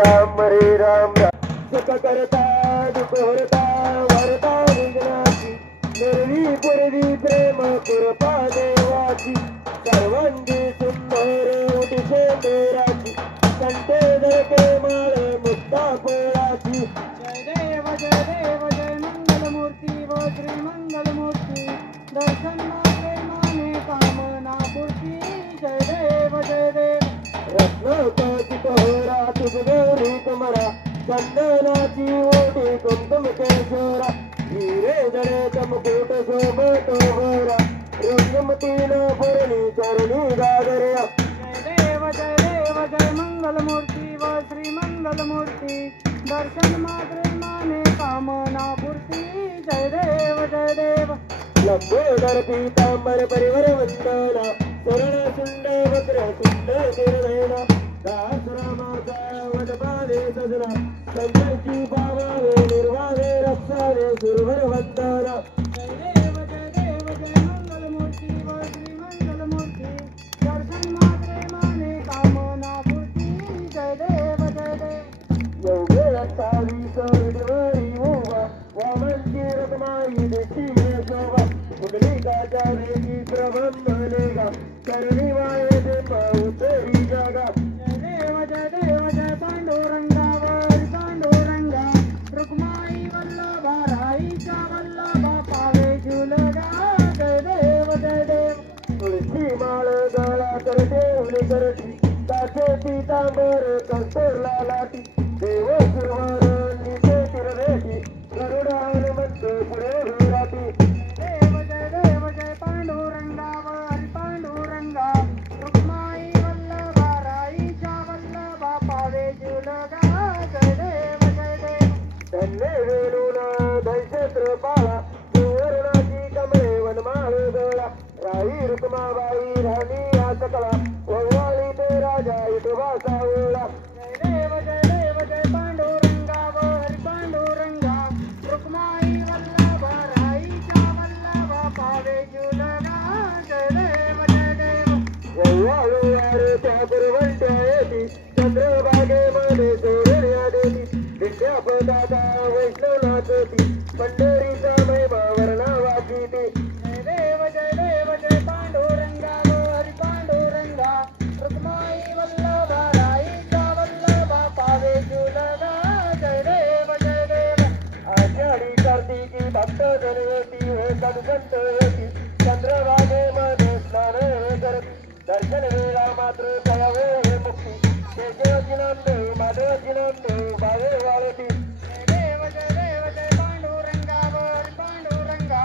राम सुख करता दुख हरता वरता विघ्नाची निर्वी पूर्वी प्रेम कृपा देवाची सर्वांगी सुंदर उठी शेंदुराची कंठे धरते माळ मुक्ता फळाची जय देव जय मंगलमूर्ती व श्री मंगलमूर्ती दर्शन प्रेमाने कामना पूर्ती जय देव रत्नाकाची पहरा तुझ गौरी कुमरा चंदनाची ओटी कुंकुम केशोरा हिरे जडे चमकुट शोभतो गोरा रंगमतीन भरणी चरणी गागर्या जय जय मंगलमूर्ती व श्री मंगलमूर्ती दर्शन प्रेमाने कामना पूर्ती जय देव लंबोदर पीतांबर परिवर वंदना सुरण सुंड वक्र कुंड निर्णयना दास रामाचा वटपावे सजना संजयची पावावे निर्वावे रक्षावे सुरवर वंदना जय देव जय मंगलमूर्ती व श्री मंगलमूर्ती दर्शन प्रेमाने कामना पूर्ती जय देव योगे अठ्ठावीस विडवरी उभा वामनची रत्नाई देशी शोभा पुंडलिकाच्या वेगी प्रबंधलेगा करणी वाये दे पाऊतरी जागा जय पांडुरंगावर पांडुरंगा रुक्माई वल्लभा राईचा वल्लभा पावे झुलगा जय देव तुळशी माळ गळा करते उली करती ताचे पीतांबर कस्तुरला लाटी देव सुरवार निशे तिरवेटी गरुडा हनुमंत पुढे विराटी जय पांडुरंगावर पांडुरंगा रुक्माई वल्लभा राईचा वल्लभा पावे झुलगा जय देव धन्य वेणूला दैशत्र पाळा सुवर्णाची कमळे वनमाळ गळा राई रुक्माबाई राणी या सकला वव्वाळी ते राजा इटोबा सावळा जय पांडुरंगावर पांडुरंगा रुक्माई वल्लभा राईचा वल्लभा पावे झुलगा जय देव वव्वाळू वारे त्या पुरवंट्या येती चंद्रभागेमध्ये सोडण्या देती विद्यापदाता वैष्णवनाथती पंढरीचा महिमा वर्णा वाचिती जय पांडुरंगावर पांडुरंगा रुक्माई वल्लभा राईचा वल्लभा पावे झुलगा जय देव आषाढी कार्तिकी भक्त जनवती हे सदसंत होती चंद्रभागेमध्ये स्नान करती दर्शन वेळा मात्र कयावे हे मुक्ती केशवाची नामदेव माधवाची नामदेव बावे वाळती जय पांडुरंगावर पांडुरंगा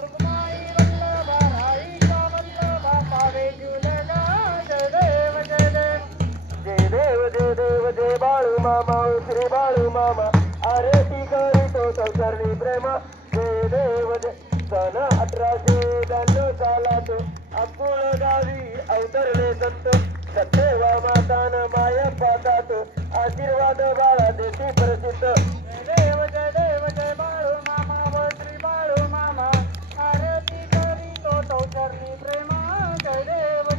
रुक्माई वल्लभा राईचा वल्लभा पावे झुलगा जय देव जय बाळू मामा श्री बाळू मामा आरती करीतो संसारणी प्रेमा जय देव जय सन 1892 सालात अकुळ गावी अवतरले संत सत्यवा मातान माया पातात आशीर्वाद बाळा देती प्रसिद्ध जय बाळू मामा व श्री बाळू मामा आरती करीतो चौचरणी प्रेमा जय देव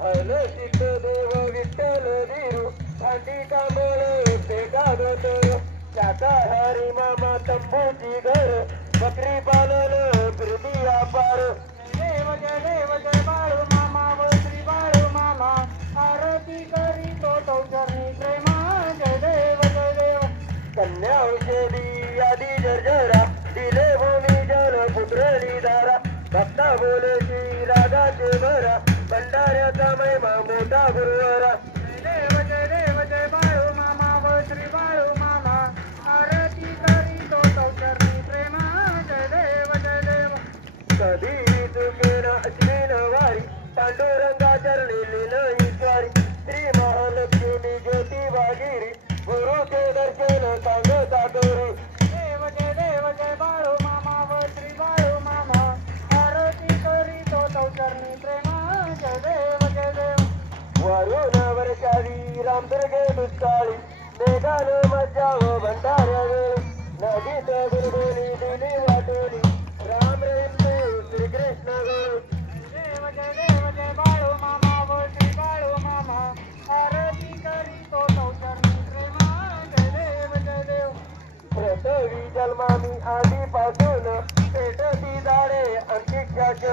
हल सिद्ध देव विठ्ठल धीरू भांडी कांबळ बेगागत शाकाहारी मामा तंबूची घर बकरी पालन फिरती अपार जय बाळू मामा व श्री बाळू मामा आरती करीतो चौचरणी प्रेमा जय देव कन्या औषधी आधी जर्जरा दिले भूमी जल पुत्रणी दारा भक्ता बोले श्री रागाचे भरा भंडाऱ्याचा महिमा मोठा गुरुवारा जय बाळू मामा व श्री बाळू मामा आरती करीतो चौचरणी प्रेमा जय देव कधी चुकेना अश्विन वारी पांडुरंगा चरणी लीन ईश्वारी श्री महालक्ष्मी ज्योती वागिरी गुरुचे दर्शन सांगता गौरी जय बाळू मामा व श्री बाळू मामा आरती करीतो चौचरणी प्रेमा जय देव वरुण वर्षावी रामदुर्गे दुष्काळी मेघान मज्जाव भंडाऱ्या वेळी नदीत गुरुडोली दिली वाटोली राम रेम श्रीकृष्ण गौरी जय बाळू मामा व श्री बाळू मामा आरती करीतो चौचरणी प्रेमा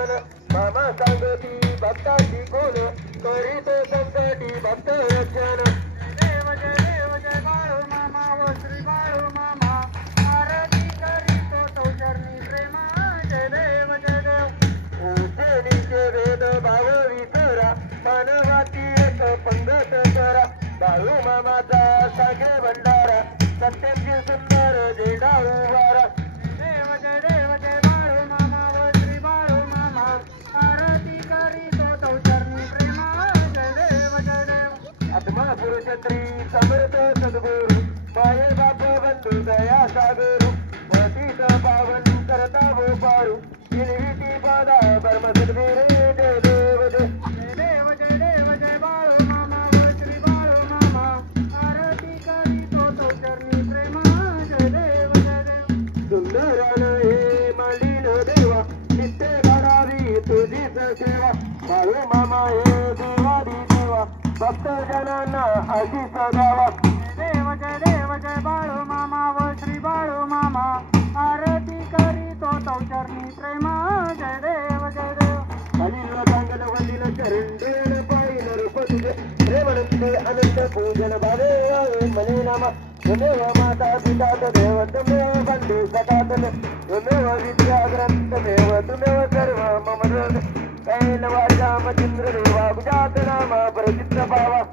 रक्षण मामा सांगती भक्तांची कोण करीतो संकटी भक्त रक्षण जय देव जय बाळू मामा व श्री बाळू मामा आरती करीतो चौचरणी प्रेमा जय देव उज्जैनीचे वेद भाव विसरा मानवाती एक पंगत करा बाळू मामाचा सागरे भंडारा सत्याची सुंदर जेडा उभारा जय देव जय बाळू मामा व श्री बाळू मामा आरती करीतो चौचरणी प्रेमा जय देव आत्मा पुरुष श्री समर्थ सद्गुरु माये बाप बंधू दया सागरू पतीत पावन करता वो पारू निर्विती पादा परम सद्गुरु जय देव जय बाळू मामा व श्री बाळू मामा आरती करीतो चौचरणी प्रेमा जय देव सुंदरान हे मांडील देवा नित्य करावी तुझीच सेवा बाळू मामा हे देवादी देवा भक्त जनांना आशीष द्यावा जय देव जय बाळू मामा व श्री बाळू मामा आरती करीतो चौचरणी प्रेमा जय देव खालील चांगलं वंदिल चरण देण पायी नरप तुझे प्रेमनंदे अनंत पूजन भावे वावे मने नामा त्वमेव माता पिता तदेव त्वमेव बंधू सखा त्वमेव विद्या ग्रंथमेव त्वमेव सर्व मम कैलवाचा मचिंद्र देवा गुजात नामा प्रचित्र भावा